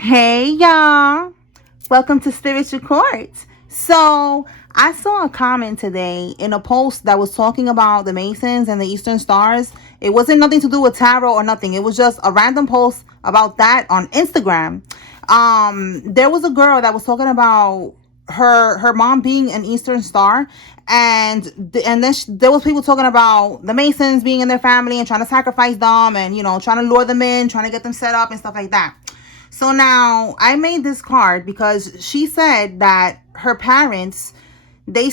Hey y'all, welcome to Spiritual Court. So I saw a comment today in a post that was talking about the Masons and the Eastern Stars. It wasn't nothing to do with tarot or nothing. It was just a random post about that on Instagram. There was a girl that was talking about her mom being an Eastern Star, and then there was people talking about the Masons being in their family and trying to sacrifice them, and trying to lure them in, trying to get them set up and stuff like that. So now I made this card because she said that her parents, they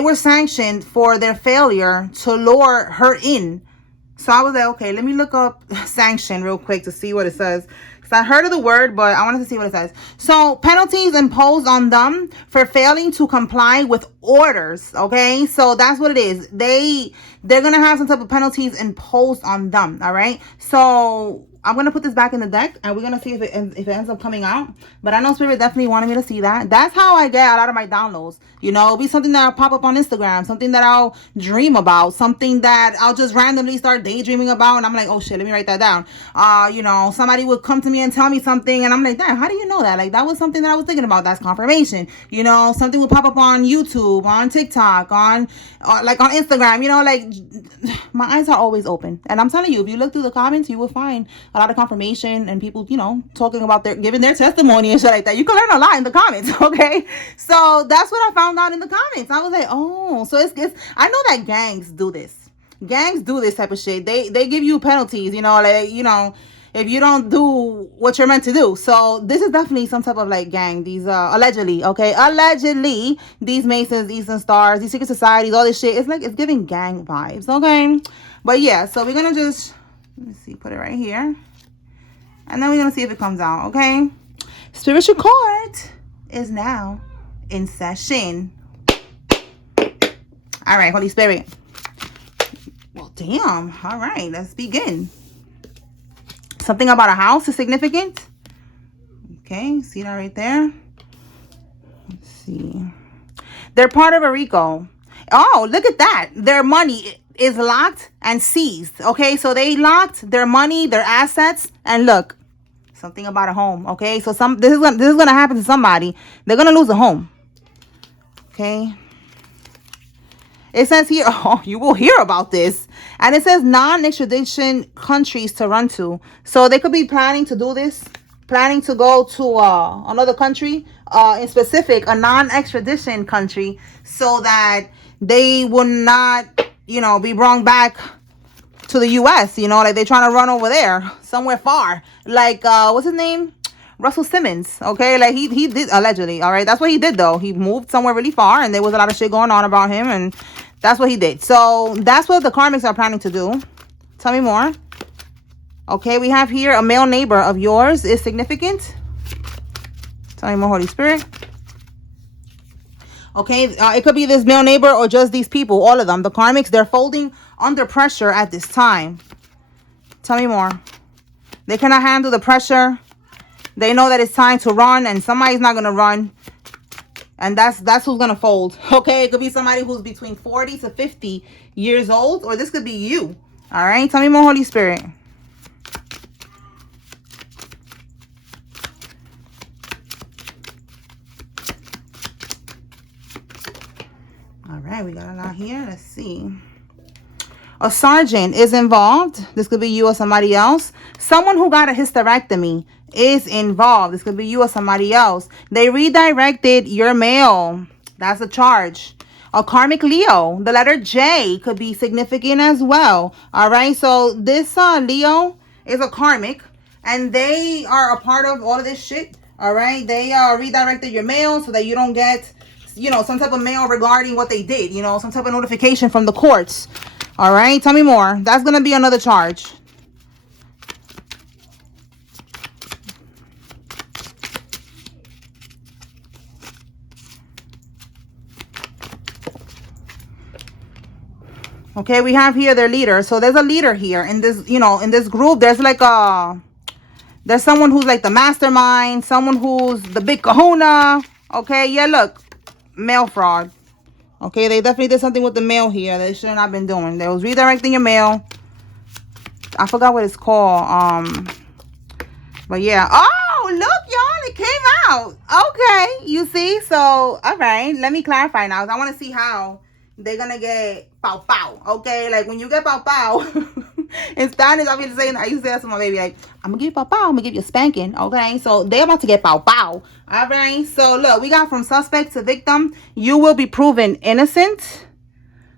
were sanctioned for their failure to lure her in. So I was like, okay, let me look up sanction real quick to see what it says. Because I heard of the word, but I wanted to see what it says. So penalties imposed on them for failing to comply with orders. Okay, so that's what it is. They're gonna have some type of penalties imposed on them. All right. So I'm gonna put this back in the deck, and we're gonna see if it ends up coming out. But I know Spirit definitely wanted me to see that. That's how I get a lot of my downloads. It'll be something that'll pop up on Instagram, something that I'll dream about, something that I'll just randomly start daydreaming about, and I'm like, oh shit, let me write that down. Somebody would come to me and tell me something, and I'm like, damn, how do you know that? Like, that was something that I was thinking about. That's confirmation. Something would pop up on YouTube, on TikTok, on Instagram. My eyes are always open, and I'm telling you, if you look through the comments, you will find a lot of confirmation and people, talking about giving their testimony and shit like that. You can learn a lot in the comments, okay? So that's what I found out in the comments. I was like, oh, so it's I know that gangs do this. Gangs do this type of shit. They give you penalties, if you don't do what you're meant to do. So this is definitely some type of gang. These allegedly, okay? Allegedly, these Masons, Eastern Stars, these secret societies, all this shit, it's giving gang vibes, okay? But yeah, so we're gonna just, let me see, put it right here. And then we're going to see if it comes out, okay? Spiritual Court is now in session. All right, Holy Spirit. Well, damn. All right, let's begin. Something about a house is significant. Okay, see that right there? Let's see. They're part of a RICO. Oh, look at that. Their money is locked and seized. Okay, so they locked their money, their assets, and look. Something about a home, okay? So this is gonna happen to somebody. They're gonna lose a home, okay? It says here, oh, you will hear about this, and it says non-extradition countries to run to. So they could be planning to do this, planning to go to another country, in specific a non-extradition country, so that they will not, be brought back to the U.S., they're trying to run over there somewhere far, what's his name, Russell Simmons, okay? He did, allegedly, all right? That's what he did, though. He moved somewhere really far, and there was a lot of shit going on about him, and that's what he did. So that's what the karmics are planning to do. Tell me more. Okay, we have here a male neighbor of yours is significant. Tell me more, Holy Spirit. Okay, it could be this male neighbor or just these people, all of them. The karmics, they're folding under pressure at this time. Tell me more. They cannot handle the pressure. They know that it's time to run, and somebody's not going to run. And that's who's going to fold. Okay, it could be somebody who's between 40 to 50 years old, or this could be you. All right, tell me more, Holy Spirit. All right, we got a lot here. Let's see. A sergeant is involved. This could be you or somebody else. Someone who got a hysterectomy is involved. This could be you or somebody else. They redirected your mail. That's a charge. A karmic Leo. The letter J could be significant as well. All right. So this Leo is a karmic, and they are a part of all of this shit. All right. They redirected your mail so that you don't get, some type of mail regarding what they did. Some type of notification from the courts. All right, tell me more. That's going to be another charge. Okay, we have here their leader. So there's a leader here in this, in this group. There's there's someone who's like the mastermind, someone who's the big kahuna. Okay, yeah, look, mail fraud. Okay, they definitely did something with the mail here they should not have been doing. They was redirecting your mail. I forgot what it's called. But yeah. Oh, look, y'all, it came out. Okay, you see? So, all right, let me clarify now. I want to see how they're going to get pow pow, okay? Like, when you get pow pow, in Spanish, I used to say that to my baby, like, I'm going to give you pow pow, I'm going to give you a spanking, okay? So, they're about to get pow pow, all right? So, look, we got from suspect to victim. You will be proven innocent.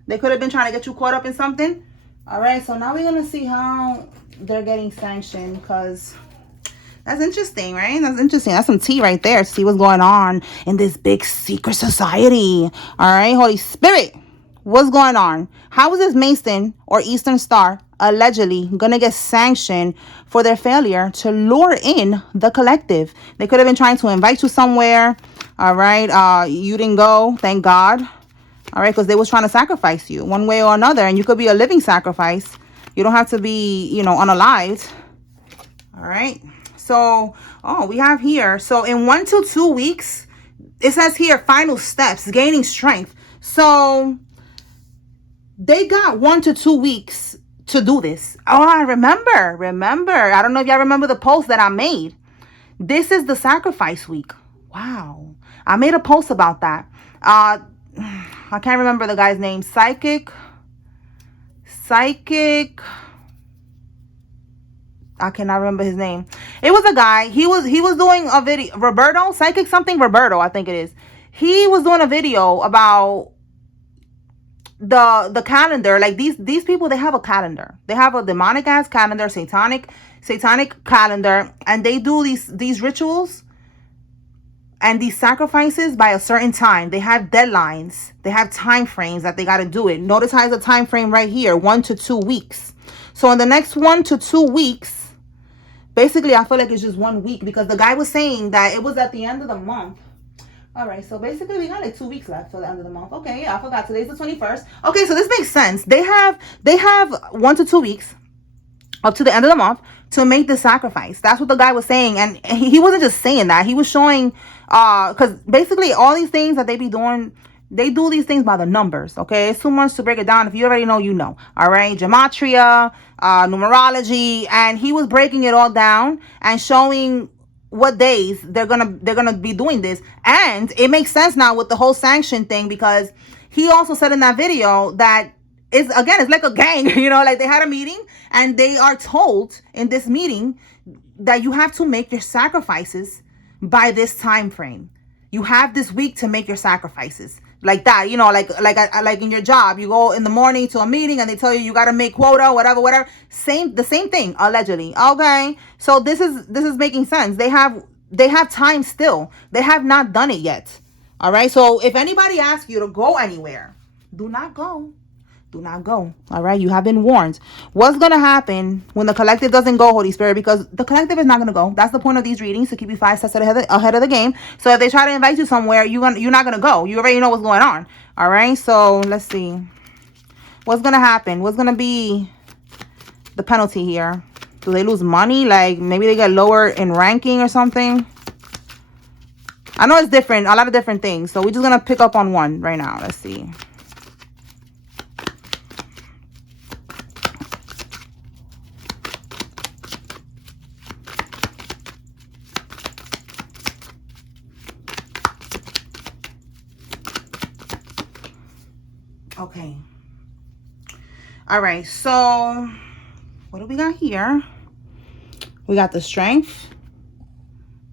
They could have been trying to get you caught up in something. All right, so now we're going to see how they're getting sanctioned, because that's interesting, right? That's interesting. That's some tea right there. See what's going on in this big secret society. All right, Holy Spirit, what's going on? How is this Mason or Eastern Star allegedly going to get sanctioned for their failure to lure in the collective? They could have been trying to invite you somewhere. All right, you didn't go, thank God. All right, because they was trying to sacrifice you one way or another, and you could be a living sacrifice. You don't have to be, unalived. All right. So, we have here. So, in 1 to 2 weeks, it says here, final steps, gaining strength. So, they got 1 to 2 weeks to do this. Oh, I remember. I don't know if y'all remember the post that I made. This is the sacrifice week. Wow. I made a post about that. I can't remember the guy's name. Psychic. I cannot remember his name. It was a guy. He was doing a video. Roberto, Psychic something Roberto, I think it is. He was doing a video about the calendar. Like these people, they have a calendar. They have a demonic ass calendar, satanic calendar, and they do these rituals and these sacrifices by a certain time. They have deadlines. They have time frames that they got to do it. Notice how it's a time frame right here, 1 to 2 weeks. So in the next 1 to 2 weeks, basically, I feel like it's just 1 week, because the guy was saying that it was at the end of the month. All right, so basically we got like 2 weeks left till the end of the month. Okay, yeah, I forgot. Today's the 21st. Okay, so this makes sense. They have 1 to 2 weeks up to the end of the month to make the sacrifice. That's what the guy was saying. And he wasn't just saying that. He was showing, because basically all these things that they be doing, they do these things by the numbers, okay? It's too much to break it down. If you already know, you know. All right? Gematria, numerology, and he was breaking it all down and showing what days they're gonna be doing this. And it makes sense now with the whole sanction thing, because he also said in that video that it's like a gang, like they had a meeting and they are told in this meeting that you have to make your sacrifices by this time frame. You have this week to make your sacrifices. Like that, like in your job, you go in the morning to a meeting and they tell you got to make quota, whatever. The same thing, allegedly. Okay, so this is making sense. They have time still. They have not done it yet. All right. So if anybody asks you to go anywhere, do not go. Do not go. All right. You have been warned. What's going to happen when the collective doesn't go, Holy Spirit? Because the collective is not going to go. That's the point of these readings, to keep you 5 steps ahead of the game. So if they try to invite you somewhere, you're not going to go. You already know what's going on. All right. So let's see. What's going to happen? What's going to be the penalty here? Do they lose money? Like maybe they get lower in ranking or something? I know it's different. A lot of different things. So we're just going to pick up on one right now. Let's see. Okay. All right. So what do we got here? We got the strength.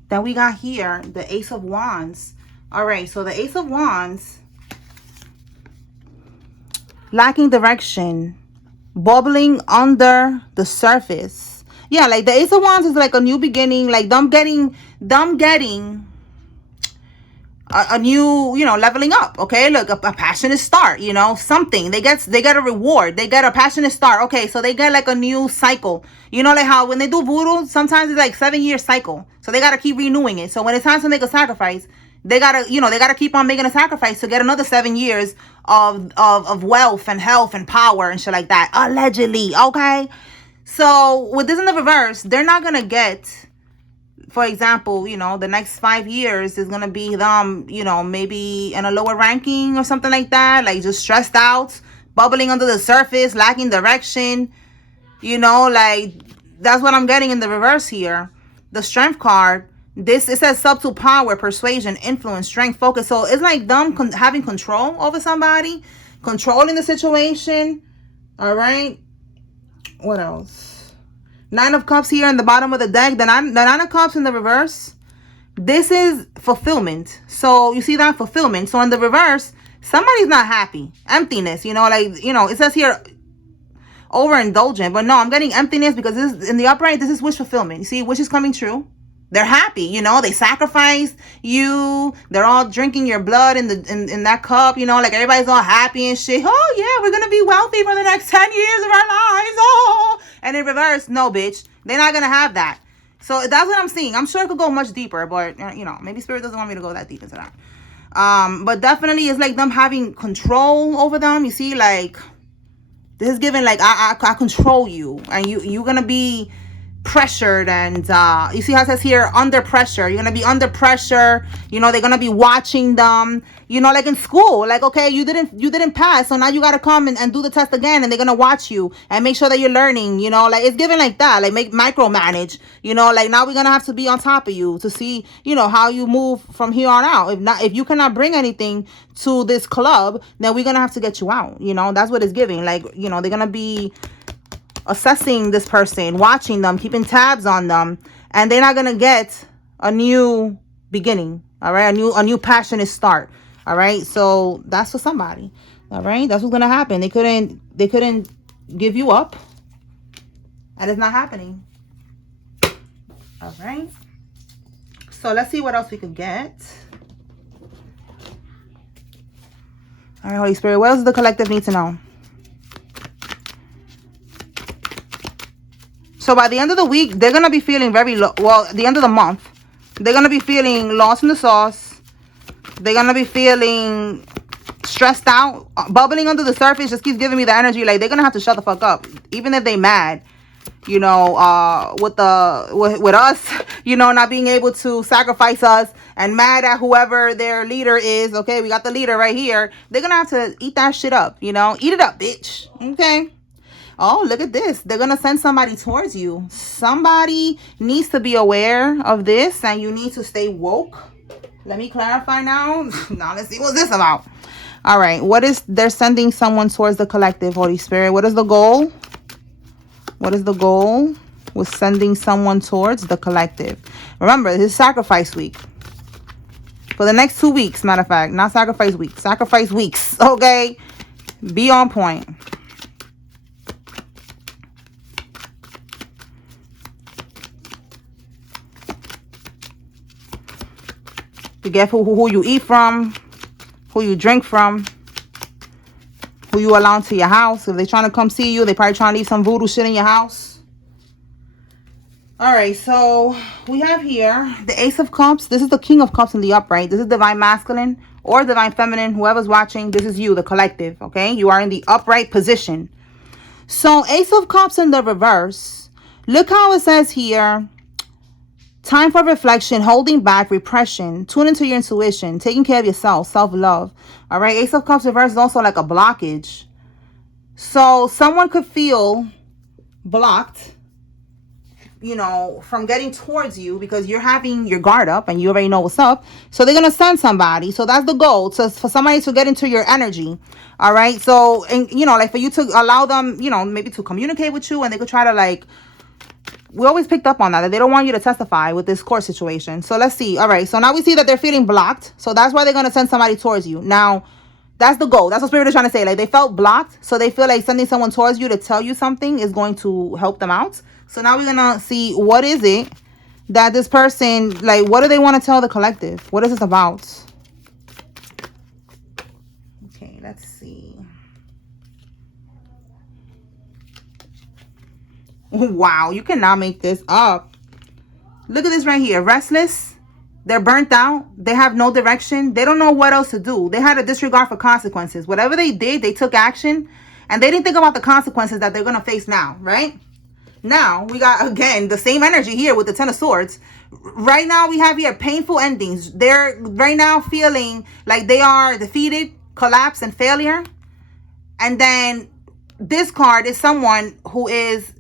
Then we got here the Ace of Wands. All right. So the Ace of Wands, lacking direction, bubbling under the surface. Yeah, like the Ace of Wands is like a new beginning, like them getting a new, leveling up. Okay, look, a passionate start, something. They get a reward. They get a passionate start. Okay, so they get like a new cycle. Like how when they do voodoo, sometimes it's like 7-year cycle. So they gotta keep renewing it. So when it's time to make a sacrifice, they gotta keep on making a sacrifice to get another 7 years of wealth and health and power and shit like that. Allegedly, okay. So with this in the reverse, they're not gonna get, for example, the next 5 years is going to be them, maybe in a lower ranking or something like that. Like just stressed out, bubbling under the surface, lacking direction. Like that's what I'm getting in the reverse here. The strength card, This, it says subtle power, persuasion, influence, strength, focus. So it's like them having control over somebody, controlling the situation. All right. What else? Nine of Cups here in the bottom of the deck. The Nine of Cups in the reverse. This is fulfillment. So you see that fulfillment. So in the reverse, somebody's not happy. Emptiness, you know, like, you know, it says here overindulgent. But no, I'm getting emptiness because this is, in the upright, this is wish fulfillment. You see, wish is coming true. They're happy, you know, they sacrificed you. They're all drinking your blood in that cup, you know, like everybody's all happy and shit. Oh yeah, we're gonna be wealthy for the next 10 years of our lives. Oh, and in reverse, no, bitch, they're not gonna have that. So that's what I'm seeing. I'm sure it could go much deeper, but you know, maybe Spirit doesn't want me to go that deep into that. But definitely it's like them having control over them. You see, like this is given like I control you, and you're gonna be pressured, and you see how it says here under pressure. You're gonna be under pressure, you know. They're gonna be watching them, you know, like in school, like, okay, you didn't pass, so now you gotta come and do the test again, and they're gonna watch you and make sure that you're learning, you know, like it's given like that, like make micromanage, you know, like now we're gonna have to be on top of you to see, you know, how you move from here on out. If you cannot bring anything to this club, then we're gonna have to get you out, you know. That's what it's giving. Like, you know, they're gonna be assessing this person, watching them, keeping tabs on them, and they're not gonna get a new beginning. All right, a new passionate start. All right, so that's for somebody. All right, that's what's gonna happen. They couldn't give you up, and it's not happening. All right, so let's see what else we could get. All right, Holy Spirit, what else does the collective need to know? So by the end of the week, they're going to be feeling very low. Well, at the end of the month, they're going to be feeling lost in the sauce. They're going to be feeling stressed out. Bubbling under the surface just keeps giving me the energy. Like, they're going to have to shut the fuck up. Even if they mad, you know, with us, you know, not being able to sacrifice us, and mad at whoever their leader is. Okay, we got the leader right here. They're going to have to eat that shit up, you know. Eat it up, bitch. Okay. Oh, look at this. They're going to send somebody towards you. Somebody needs to be aware of this, and you need to stay woke. Let me clarify now. Now let's see what's this about. All right. What is, they're sending someone towards the collective, Holy Spirit. What is the goal? What is the goal with sending someone towards the collective? Remember, this is sacrifice week. For the next 2 weeks, matter of fact. Not sacrifice week. Sacrifice weeks. Okay? Be on point. Be careful who you eat from, who you drink from, who you allow into your house. If they're trying to come see you, they probably trying to leave some voodoo shit in your house. All right, so we have here the Ace of Cups. This is the King of Cups in the upright. This is divine masculine or divine feminine. Whoever's watching, this is you, the collective, okay? You are in the upright position. So Ace of Cups in the reverse. Look how it says here. Time for reflection, holding back, repression, tune into your intuition, taking care of yourself, self-love. All right, Ace of Cups reverse is also like a blockage. So someone could feel blocked, you know, from getting towards you because you're having your guard up and you already know what's up. So they're going to send somebody. So that's the goal, for somebody to get into your energy. All right, so, and, you know, like for you to allow them, you know, maybe to communicate with you, and they could try to like, we always picked up on that they don't want you to testify with this court situation. So let's see. All right, so now we see that they're feeling blocked. So that's why they're going to send somebody towards you. Now, that's the goal. That's what Spirit is trying to say. Like, they felt blocked, so they feel like sending someone towards you to tell you something is going to help them out. So now we're going to see, what is it that this person, like, what do they want to tell the collective? What is this about? Okay, let's see. Wow, you cannot make this up. Look at this right here. Restless. They're burnt out. They have no direction. They don't know what else to do. They had a disregard for consequences. Whatever they did, they took action. And they didn't think about the consequences that they're going to face now, right? Now, we got, again, the same energy here with the Ten of Swords. Right now, we have here painful endings. They're right now feeling like they are defeated, collapse, and failure. And then this card is someone who is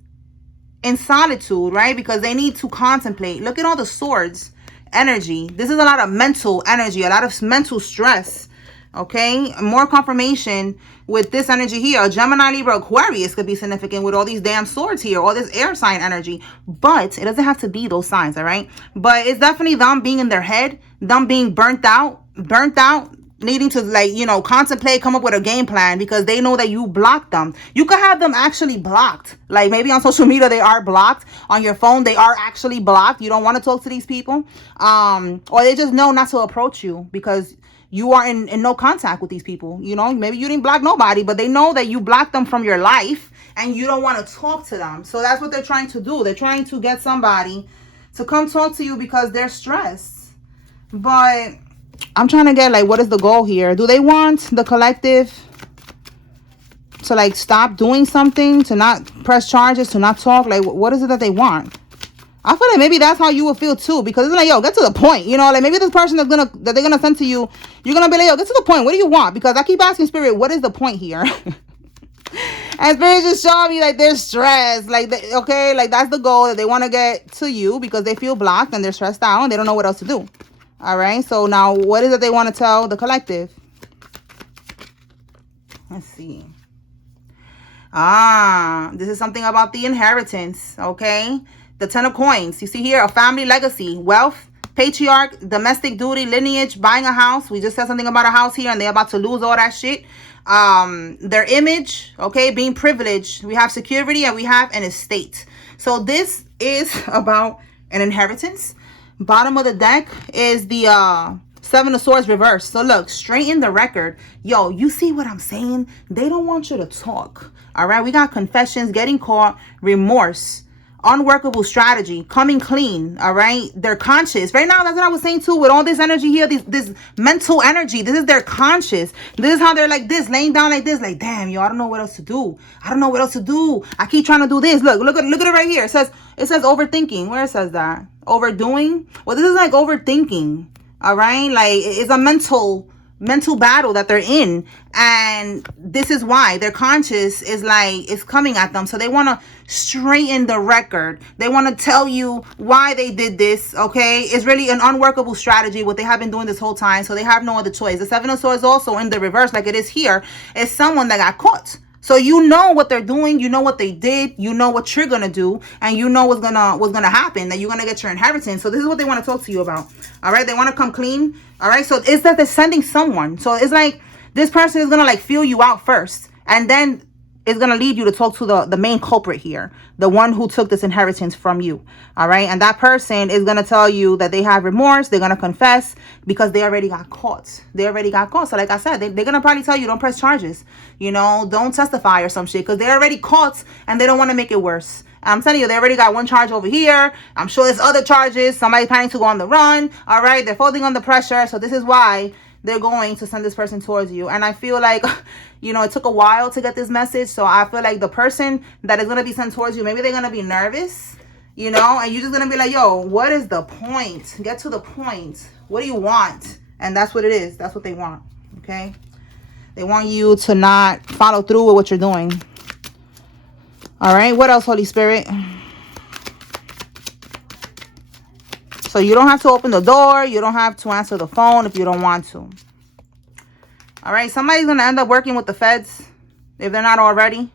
in solitude, right? Because they need to contemplate. Look at all the swords. energy. This is a lot of mental energy, a lot of mental stress. Okay, more confirmation with this energy here. A Gemini, Libra, Aquarius could be significant with all these damn swords here, all this air sign energy. But it doesn't have to be those signs, all right? But it's definitely them being in their head, them being burnt out, needing to, like, you know, contemplate, come up with a game plan, because they know that you blocked them. You could have them actually blocked. Like, maybe on social media they are blocked. On your phone they are actually blocked. You don't want to talk to these people. Or they just know not to approach you because you are in no contact with these people. You know, maybe you didn't block nobody, but they know that you blocked them from your life and you don't want to talk to them. So that's what they're trying to do. They're trying to get somebody to come talk to you because they're stressed. But I'm trying to get, like, what is the goal here? Do they want the collective to, like, stop doing something, to not press charges, to not talk? Like, what is it that they want? I feel like maybe that's how you will feel too, because it's like, yo, get to the point. You know, like, maybe this person that they're gonna send to you, you're gonna be like, yo, get to the point. What do you want? Because I keep asking Spirit, what is the point here? And Spirit just showing me, like, they're stressed. Like, okay, like, that's the goal, that they want to get to you because they feel blocked and they're stressed out and they don't know what else to do. All right, so now what is it they want to tell the collective? Let's see. This is something about the inheritance, okay? The 10 of coins. You see here, a family legacy, wealth, patriarch, domestic duty, lineage, buying a house. We just said something about a house here and they're about to lose all that shit. Their image, okay, being privileged. We have security and we have an estate. So this is about an inheritance. Bottom of the deck is the 7 of Swords reversed. So look, straighten the record. Yo, you see what I'm saying? They don't want you to talk. All right, we got confessions, getting caught, remorse, unworkable strategy, coming clean. All right, they're conscious right now. That's what I was saying too, with all this energy here, this mental energy. This is their conscious. This is how they're like this, laying down like this, like, damn, yo, I don't know what else to do. I don't know what else to do. I keep trying to do this. Look at it right here. It says overthinking. Where it says that? Overdoing. Well, this is like overthinking. All right, like, it's a mental battle that they're in, and this is why their conscious is like, it's coming at them. So they want to straighten the record. They want to tell you why they did this. Okay, it's really an unworkable strategy, what they have been doing this whole time. So they have no other choice. The 7 of Swords also in the reverse, like it is here, is someone that got caught. So you know what they're doing, you know what they did, you know what you're gonna do, and you know what's gonna happen, that you're gonna get your inheritance. So this is what they want to talk to you about. All right, they want to come clean. All right, so it's that they're sending someone. So it's like this person is gonna, like, feel you out first, and then it's gonna lead you to talk to the main culprit here, the one who took this inheritance from you. All right, and that person is gonna tell you that they have remorse. They're gonna confess because they already got caught. They already got caught. So like I said, they're gonna probably tell you, don't press charges, you know, don't testify or some shit, because they're already caught and they don't want to make it worse. I'm telling you, they already got one charge over here. I'm sure there's other charges. Somebody's planning to go on the run. All right, they're folding under pressure. So this is why they're going to send this person towards you. And I feel like, you know, it took a while to get this message. So I feel like the person that is going to be sent towards you, maybe they're going to be nervous, you know, and you're just going to be like, yo, what is the point? Get to the point. What do you want? And that's what it is. That's what they want. Okay. They want you to not follow through with what you're doing. All right. What else, Holy Spirit? So you don't have to open the door. You don't have to answer the phone if you don't want to. All right. Somebody's going to end up working with the feds if they're not already,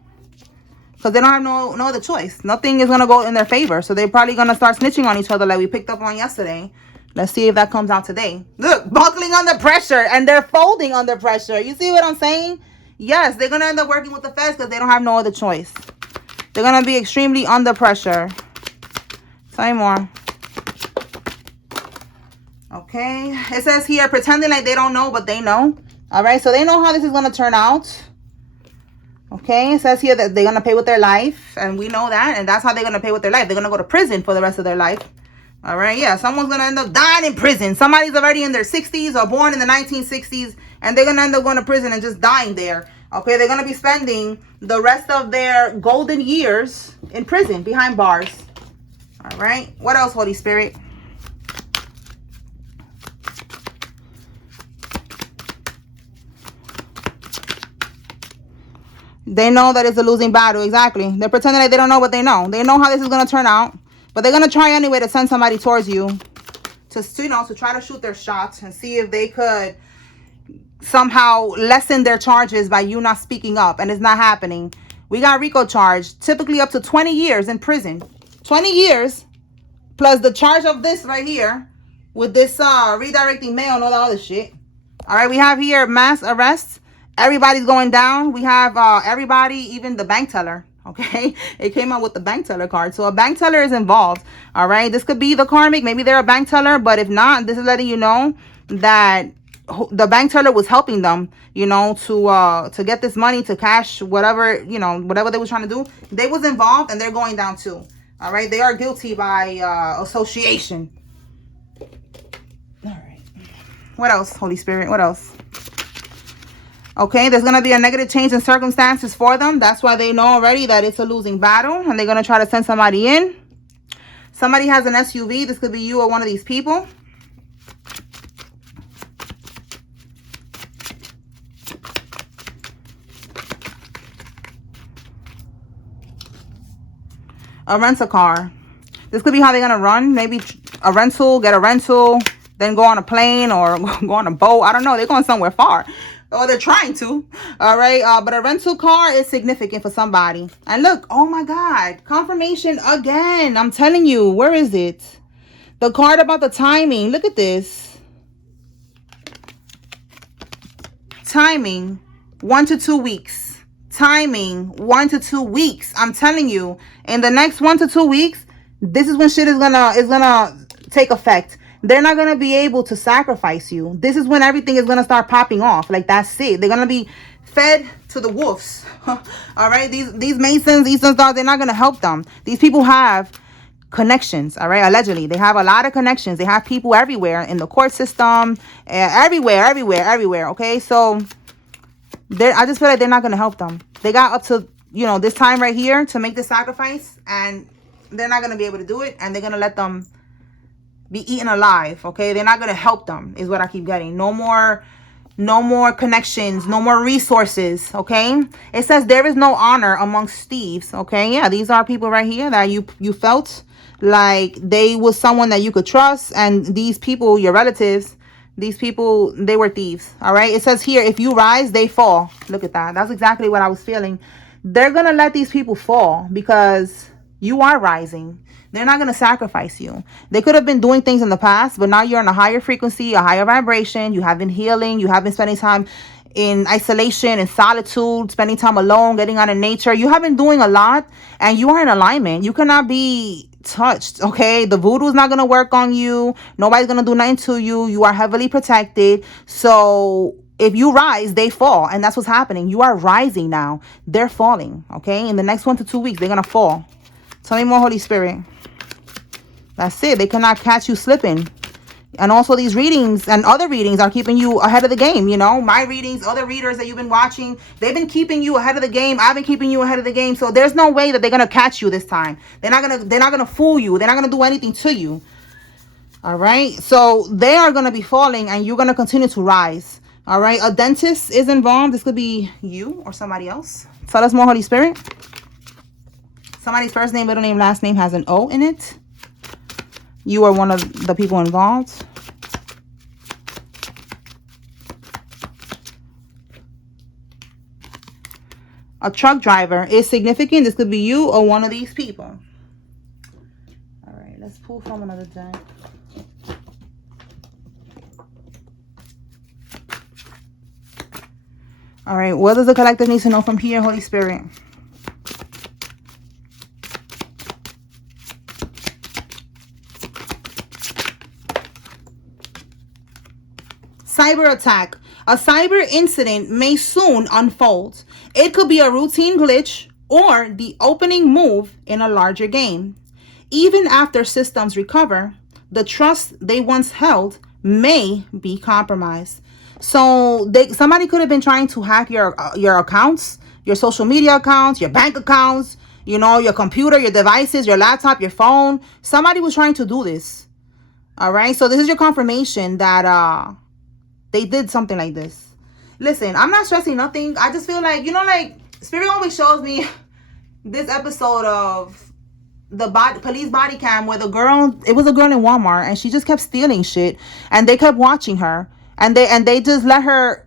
because they don't have no other choice. Nothing is going to go in their favor. So they're probably going to start snitching on each other like we picked up on yesterday. Let's see if that comes out today. Look, buckling under pressure, and they're folding under pressure. You see what I'm saying? Yes, they're going to end up working with the feds because they don't have no other choice. They're going to be extremely under pressure. Say more. Okay. It says here, pretending like they don't know, but they know. All right. So they know how this is going to turn out. Okay. It says here that they're going to pay with their life. And we know that. And that's how they're going to pay with their life. They're going to go to prison for the rest of their life. All right. Yeah. Someone's going to end up dying in prison. Somebody's already in their 60s or born in the 1960s. And they're going to end up going to prison and just dying there. Okay. They're going to be spending the rest of their golden years in prison behind bars. All right. What else, Holy Spirit? They know that it's a losing battle. Exactly. They're pretending like they don't know what they know. They know how this is going to turn out. But they're going to try anyway to send somebody towards you to try to shoot their shots and see if they could somehow lessen their charges by you not speaking up, and it's not happening. We got RICO charged, typically up to 20 years in prison. 20 years plus the charge of this right here with this redirecting mail and all that other shit. All right, we have here mass arrests. Everybody's going down. We have everybody, even the bank teller. Okay, it came out with the bank teller card. So a bank teller is involved. All right, this could be the karmic. Maybe they're a bank teller, but if not, this is letting you know that the bank teller was helping them, you know, to get this money, to cash whatever, you know, whatever they were trying to do. They was involved, and they're going down too. All right, they are guilty by association. All right, what else, Holy Spirit? What else? Okay, there's going to be a negative change in circumstances for them. That's why they know already that it's a losing battle, and they're going to try to send somebody in. Somebody has an SUV. This could be you or one of these people. A rental car. This could be how they're going to run. Maybe a rental, get a rental, then go on a plane or go on a boat. I don't know. They're going somewhere far. Or they're trying to. All right. But a rental car is significant for somebody. And look, oh my God. Confirmation again. I'm telling you. Where is it? The card about the timing. Look at this. Timing. 1 to 2 weeks. Timing. 1 to 2 weeks. I'm telling you. In the next 1 to 2 weeks, this is when shit is gonna take effect. They're not going to be able to sacrifice you. This is when everything is going to start popping off. Like, that's it. They're going to be fed to the wolves. All right? These Masons, Eastern Stars, they're not going to help them. These people have connections. All right? Allegedly. They have a lot of connections. They have people everywhere in the court system. Everywhere. Okay? So, I just feel like they're not going to help them. They got up to, you know, this time right here to make the sacrifice. And they're not going to be able to do it. And they're going to let them be eaten alive. Okay, they're not going to help them is what I keep getting. No more connections, no more resources. Okay, it says there is no honor amongst thieves. Okay, yeah, these are people right here that you felt like they was someone that you could trust, and these people, your relatives, these people, they were thieves. All right, it says here, if you rise, they fall. Look at that. That's exactly what I was feeling. They're gonna let these people fall because you are rising. They're not going to sacrifice you. They could have been doing things in the past, but now you're on a higher frequency, a higher vibration. You have been healing. You have been spending time in isolation and solitude, spending time alone, getting out in nature. You have been doing a lot, and you are in alignment. You cannot be touched, okay? The voodoo is not going to work on you. Nobody's going to do nothing to you. You are heavily protected. So if you rise, they fall, and that's what's happening. You are rising now. They're falling, okay? In the next 1 to 2 weeks, they're going to fall. Tell me more, Holy Spirit. That's it. They cannot catch you slipping. And also these readings and other readings are keeping you ahead of the game. You know, my readings, other readers that you've been watching, they've been keeping you ahead of the game. I've been keeping you ahead of the game. So there's no way that they're going to catch you this time. They're not going to fool you. They're not going to do anything to you. All right. So they are going to be falling, and you're going to continue to rise. All right. A dentist is involved. This could be you or somebody else. Tell us more, Holy Spirit. Somebody's first name, middle name, last name has an O in it. You are one of the people involved. A truck driver is significant. This could be you or one of these people. All right, let's pull from another deck. All right, what does the collective need to know from here, Holy Spirit? Cyber attack. A cyber incident may soon unfold. It could be a routine glitch or the opening move in a larger game. Even after systems recover, the trust they once held may be compromised. So somebody could have been trying to hack your accounts, your social media accounts, your bank accounts, you know, your computer, your devices, your laptop, your phone. Somebody was trying to do this. All right. So this is your confirmation that they did something like this. Listen, I'm not stressing nothing. I just feel like, you know, like Spirit always shows me this episode of the police body cam where the girl, it was a girl in Walmart, and she just kept stealing shit, and they kept watching her, and they just let her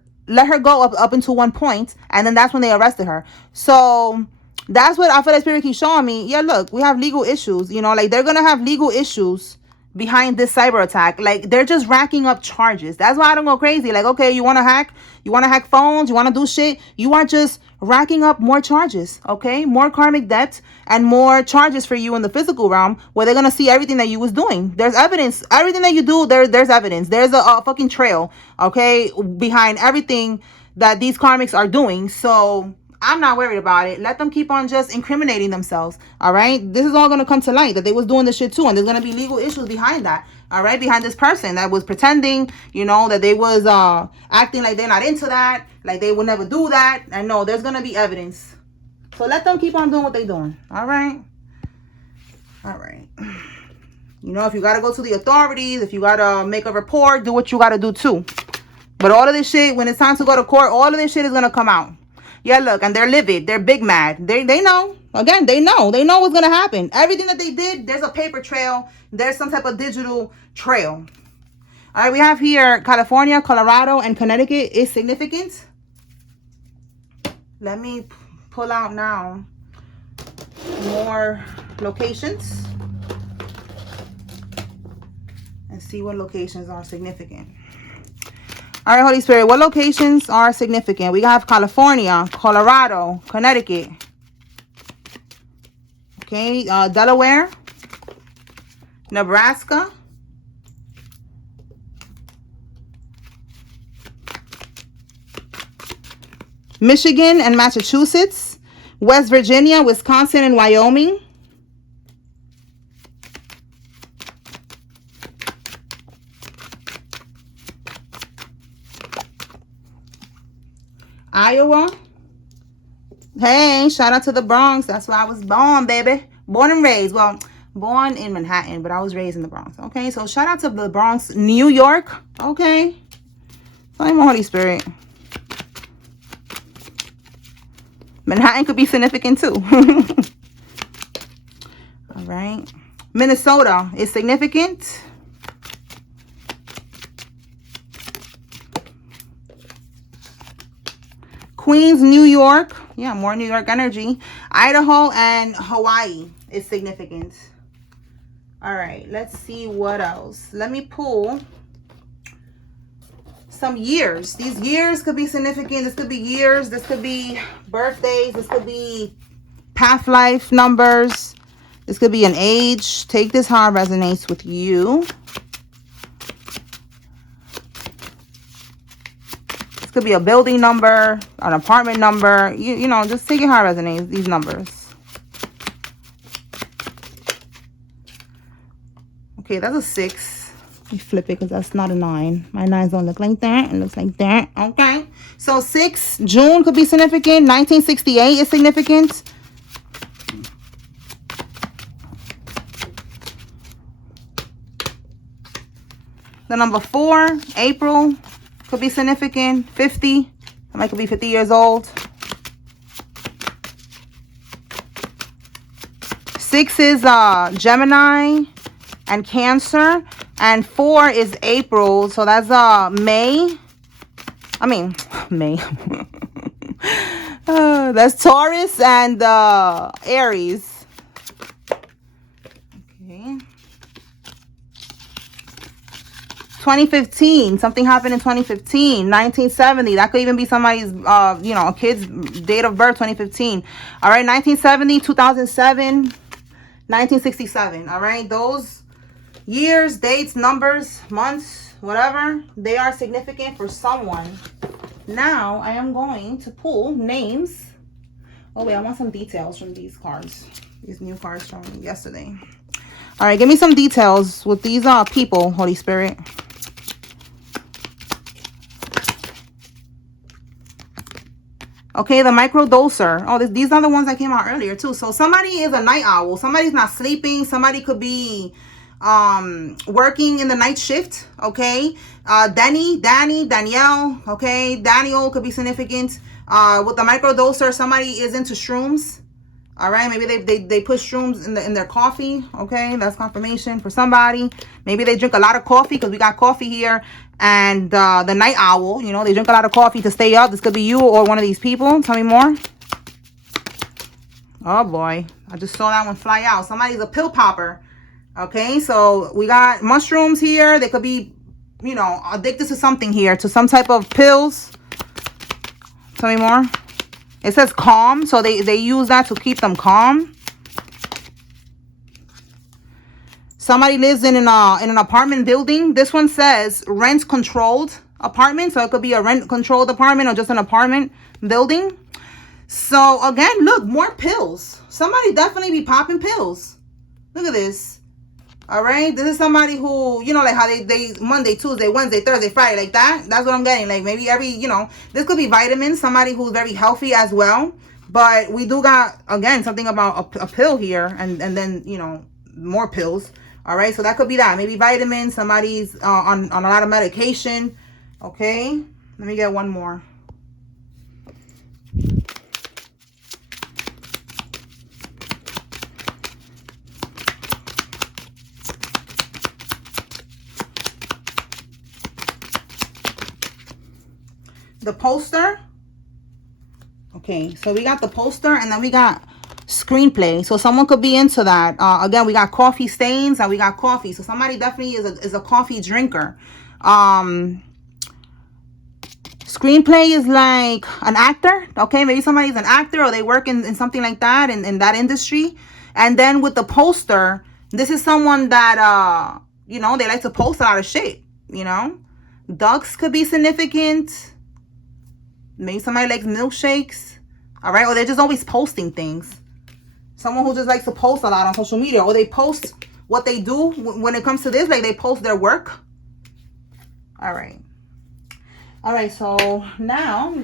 go up until one point, and then that's when they arrested her. So that's what I feel like Spirit keeps showing me. Yeah, look, we have legal issues. Like they're gonna have legal issues behind this cyber attack. Like they're just racking up charges. That's why I don't go crazy. Like, okay, you want to hack phones, you want to do shit, you are just racking up more charges. Okay, more karmic debt and more charges for you in the physical realm, where they're gonna see everything that you was doing. There's evidence. Everything that you do, there's evidence. There's a fucking trail, okay, behind everything that these karmics are doing. So I'm not worried about it. Let them keep on just incriminating themselves. All right. This is all going to come to light that they was doing this shit too. And there's going to be legal issues behind that. All right. Behind this person that was pretending, that they was acting like they're not into that. Like they would never do that. And no, there's going to be evidence. So let them keep on doing what they're doing. All right. All right. If you got to go to the authorities, if you got to make a report, do what you got to do too. But all of this shit, when it's time to go to court, all of this shit is going to come out. Yeah, look, and they're livid. They're big mad. They know. Again, they know. They know what's going to happen. Everything that they did, there's a paper trail. There's some type of digital trail. All right, we have here California, Colorado, and Connecticut is significant. Let me pull out now more locations and see what locations are significant. All right, Holy Spirit, what locations are significant? We have California, Colorado, Connecticut. Okay, Delaware, Nebraska, Michigan and Massachusetts, West Virginia, Wisconsin, and Wyoming. Iowa. Hey, shout out to the Bronx. That's where I was born, baby. Born and raised. Well, born in Manhattan, but I was raised in the Bronx. Okay, so shout out to the Bronx, New York. Okay. Thank you, Holy Spirit. Manhattan could be significant too. All right. Minnesota is significant. Queens, New York. Yeah, more New York energy. Idaho and Hawaii is significant. All right, let's see what else. Let me pull some years. These years could be significant. This could be years. This could be birthdays. This could be past life numbers. This could be an age. Take this how it resonates with you. Could be a building number, an apartment number, you know, just take it how it resonates, these numbers. Okay, that's a 6. Let me flip it because that's not a 9. My 9s don't look like that. It looks like that. Okay. So 6, June could be significant. 1968 is significant. The number 4, April, could be significant. 50. Somebody could be 50 years old. 6 is Gemini and Cancer. And 4 is April. So that's May. I mean, May. That's Taurus and Aries. Okay. 2015, something happened in 2015. 1970, that could even be somebody's you know, a kid's date of birth. 2015. All right, 1970, 2007, 1967. All right, those years, dates, numbers, months, whatever, they are significant for someone. Now I am going to pull names. Oh wait, I want some details from these cards, these new cards from yesterday. All right, give me some details with these people, Holy Spirit. Okay, the microdoser. Oh, these are the ones that came out earlier too. So somebody is a night owl. Somebody's not sleeping. Somebody could be working in the night shift. Okay, Danny, Danielle. Okay, Daniel could be significant. With the microdoser, somebody is into shrooms. All right, maybe they put shrooms in their coffee. Okay, that's confirmation for somebody. Maybe they drink a lot of coffee, because we got coffee here. And the night owl, you know, they drink a lot of coffee to stay up. This could be you or one of these people. Tell me more. Oh boy, I just saw that one fly out. Somebody's a pill popper. Okay, so we got mushrooms here. They could be, you know, addicted to something here, to some type of pills. Tell me more. It says calm, so they use that to keep them calm. Somebody lives in an apartment building. This one says rent controlled apartment, so it could be a rent controlled apartment or just an apartment building. So again, look, more pills. Somebody definitely be popping pills. Look at this. All right, this is somebody who, you know, like how they Monday, Tuesday, Wednesday, Thursday, Friday, like that. That's what I'm getting. Like maybe every, you know, this could be vitamins. Somebody who's very healthy as well. But we do got, again, something about a pill here, and then, you know, more pills. All right, so that could be that. Maybe vitamins. Somebody's on a lot of medication. Okay, let me get one more. The poster. Okay, so we got the poster, and then we got screenplay. So someone could be into that. Again, we got coffee stains, and we got coffee. So somebody definitely is a coffee drinker. Screenplay is like an actor. Okay, maybe somebody's an actor, or they work in something like that, in that industry. And then with the poster, this is someone that you know, they like to post a lot of shit. You know, ducks could be significant. Maybe somebody likes milkshakes. All right, or they're just always posting things. Someone who just likes to post a lot on social media, or they post what they do when it comes to this, like they post their work. All right, so now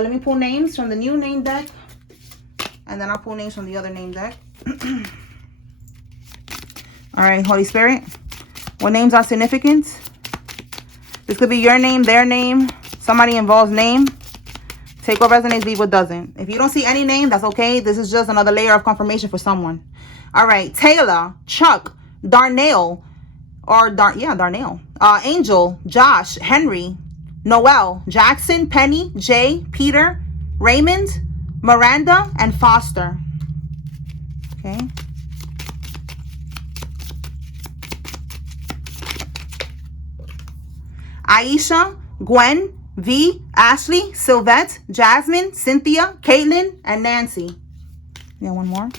let me pull names from the new name deck, and then I'll pull names from the other name deck. All right, Holy Spirit, what names are significant? This could be your name, their name, somebody involved name. Take what resonates, leave what doesn't. If you don't see any name, that's okay. This is just another layer of confirmation for someone. All right. Taylor, Chuck, Darnell, Darnell. Angel, Josh, Henry, Noel, Jackson, Penny, Jay, Peter, Raymond, Miranda, and Foster. Okay. Aisha, Gwen, V, Ashley, Sylvette, Jasmine, Cynthia, Caitlin, and Nancy. Yeah, one more.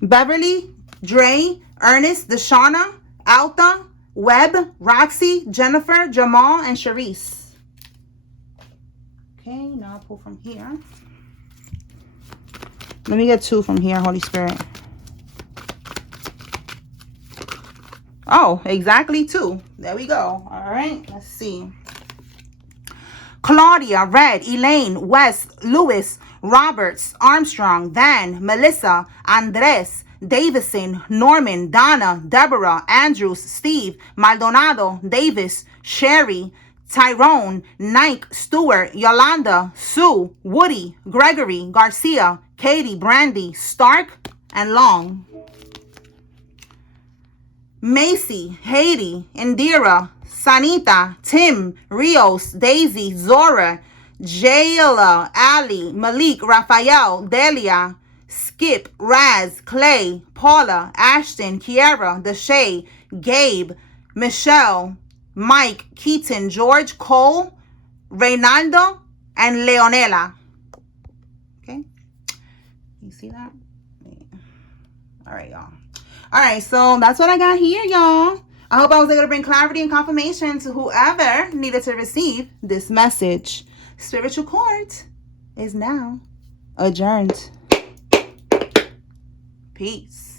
Beverly, Dre, Ernest, Deshauna, Alta, Webb, Roxy, Jennifer, Jamal, and Sharice. Okay, now I'll pull from here. Let me get two from here, Holy Spirit. Oh, exactly two. There we go. All right, let's see. Claudia, Red, Elaine, West, Lewis, Roberts, Armstrong, Van, Melissa, Andres, Davison, Norman, Donna, Deborah, Andrews, Steve, Maldonado, Davis, Sherry, Tyrone, Nike, Stewart, Yolanda, Sue, Woody, Gregory, Garcia, Katie, Brandy, Stark, and Long. Macy, Haiti, Indira, Sanita, Tim, Rios, Daisy, Zora, Jayla, Ali, Malik, Raphael, Delia, Skip, Raz, Clay, Paula, Ashton, Kiara, Deshay, Gabe, Michelle, Mike, Keaton, George, Cole, Reynaldo, and Leonela. Okay, you see that? Yeah. All right, y'all. All right, so that's what I got here, y'all. I hope I was able to bring clarity and confirmation to whoever needed to receive this message. Spiritual Court is now adjourned. Peace.